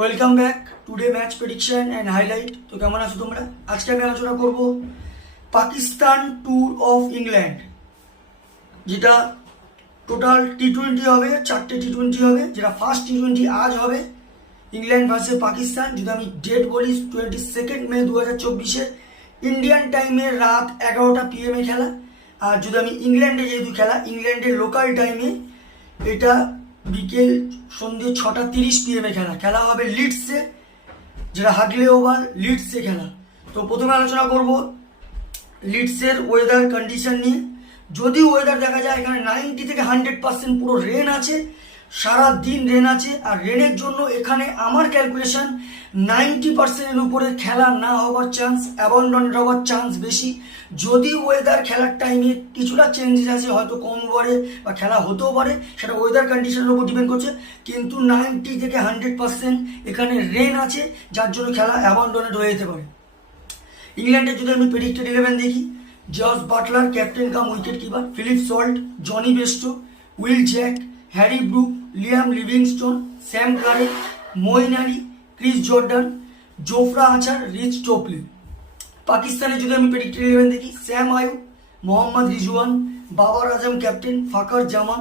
Welcome back today match prediction and highlight. তো কেমন আছো তোমরা? আজকে আমি আলোচনা করব পাকিস্তান ট্যুর অফ ইংল্যান্ড, যেটা টোটাল টি20 হবে, 4টে টি20 হবে, যেটা ফার্স্ট টি20 আজ হবে ইংল্যান্ড ভার্সেস পাকিস্তান। যদি আমি ডেট বলি 22 মে 2024 ইন্ডিয়ান টাইমে রাত 11টা PM খেলা। আর যদি আমি ইংল্যান্ডে যেহেতু খেলা, ইংল্যান্ডের লোকাল টাইমে এটা বিকেল সন্ধ্যে 6:30 PM খেলা হবে লিডসে, যেটা হাগলে ওভাল লিডসে খেলা। তো প্রথমে আলোচনা করব লিডসের ওয়েদার কন্ডিশন নিয়ে। যদি ওয়েদার দেখা যায় এখানে 90 থেকে 100% পুরো রেন আছে, সারা দিন রেন আছে। আর রেনের জন্য এখানে আমার ক্যালকুলেশন 90%-এর উপরে খেলা না হওয়ার চান্স, অ্যাবন্ডনেড হওয়ার চান্স বেশি। যদি ওয়েদার খেলার টাইমে কিছুটা চেঞ্জেস আছে, হয়তো কম পারে বা খেলা হতেও পারে, সেটা ওয়েদার কন্ডিশনের উপর ডিপেন্ড করছে। কিন্তু 90 থেকে 100% এখানে রেন আছে, যার জন্য খেলা অ্যাবন্ডনেড হয়ে যেতে পারে। ইংল্যান্ডের যদি আমি প্রেডিক্টেড 11 দেখি, Jos Buttler captain cum wicket keeper, Philip Salt, Jonny Bairstow, Will Jack, Harry Brook, Liam Livingstone, Sam Curran, Moeen Ali, Chris Jordan, Jofra Archer, Reece Topley. পাকিস্তানে যদি আমি প্রেডিক্টেড 11 দেখি, Saim Ayub, Mohammad Rizwan, Babar Azam captain, Fakhar Zaman,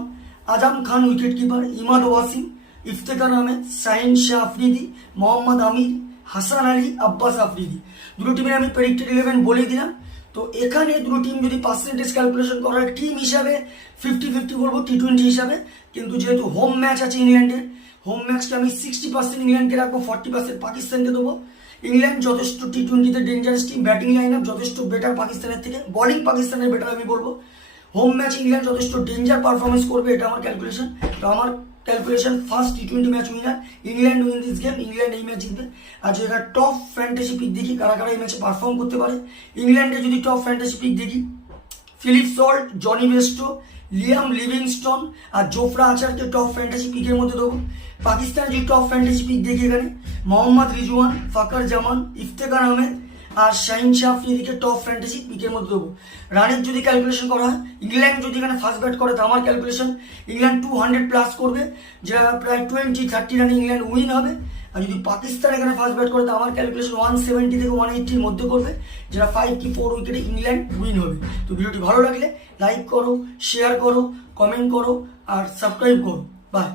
Azam Khan wicket keeper, Imad Wasim, Iftikhar Ahmed, Shaheen Shah Afridi, Mohammad Amir, Hasan Ali, Abbas Afridi. দুটো টিমের আমি প্রেডিক্টেড 11 বলে দিলাম। তো এখানে দুটো টিম যদি পার্সেন্টেজ ক্যালকুলেশন করা হয়, টিম হিসাবে 50-50 বলবো টি20 হিসাবে। কিন্তু যেহেতু হোম ম্যাচ আছে ইংল্যান্ডের, হোম ম্যাচকে আমি 60% ইংল্যান্ডকে রাখবো, 40% পাকিস্তানকে দেবো। ইংল্যান্ড যথেষ্ট টি20-তে dangerous team, batting line up যথেষ্ট বেটার পাকিস্তানের থেকে, বোলিং পাকিস্তানের বেটার আমি বলবো। হোম ম্যাচ ইংল্যান্ড যথেষ্ট ডেঞ্জার পারফরমেন্স করবে, এটা আমার ক্যালকুলেশন। তো আমার ক্যালকুলেশন ফার্স্ট টি20 match winner, England win this game, England এই ম্যাচ জিতবে। আর যদি একটা টপ ফ্যান্টাসি পিক দেখি কারা কারা এই ম্যাচে পারফর্ম করতে পারে, ইংল্যান্ডে যদি টপ ফ্যান্টাসি পিক দেখি, Philip Salt, Jonny Bairstow, Liam Livingstone আর জোফরা আচারকে টপ ফ্যান্টাসি পিকের মধ্যে দেবো। পাকিস্তানের যদি টপ ফ্যান্টাসি পিক দেখি, এখানে মোহাম্মদ রিজওয়ান, ফাকার জামান, ইফতেখার আহমেদ আর শাহিন শাহ আফ্রিদিকে টপ ফ্যান্টাসি পিকের মধ্যে দেবো। রানের যদি ক্যালকুলেশন করা হয়, ইংল্যান্ড যদি এখানে ফার্স্ট ব্যাট করে, তো আমার ক্যালকুলেশন ইংল্যান্ড 200+ করবে, যেটা প্রায় 20-30 রানে ইংল্যান্ড উইন হবে। আর যদি পাকিস্তান এখানে ফার্স্ট ব্যাট করে, তো আমার ক্যালকুলেশন 170 থেকে 180-র মধ্যে করবে, যেটা 5 কি 4 উইকেটে ইংল্যান্ড উইন হবে। তো ভিডিওটি ভালো লাগলে লাইক করো, শেয়ার করো, কমেন্ট করো আর সাবস্ক্রাইব করো। বাই।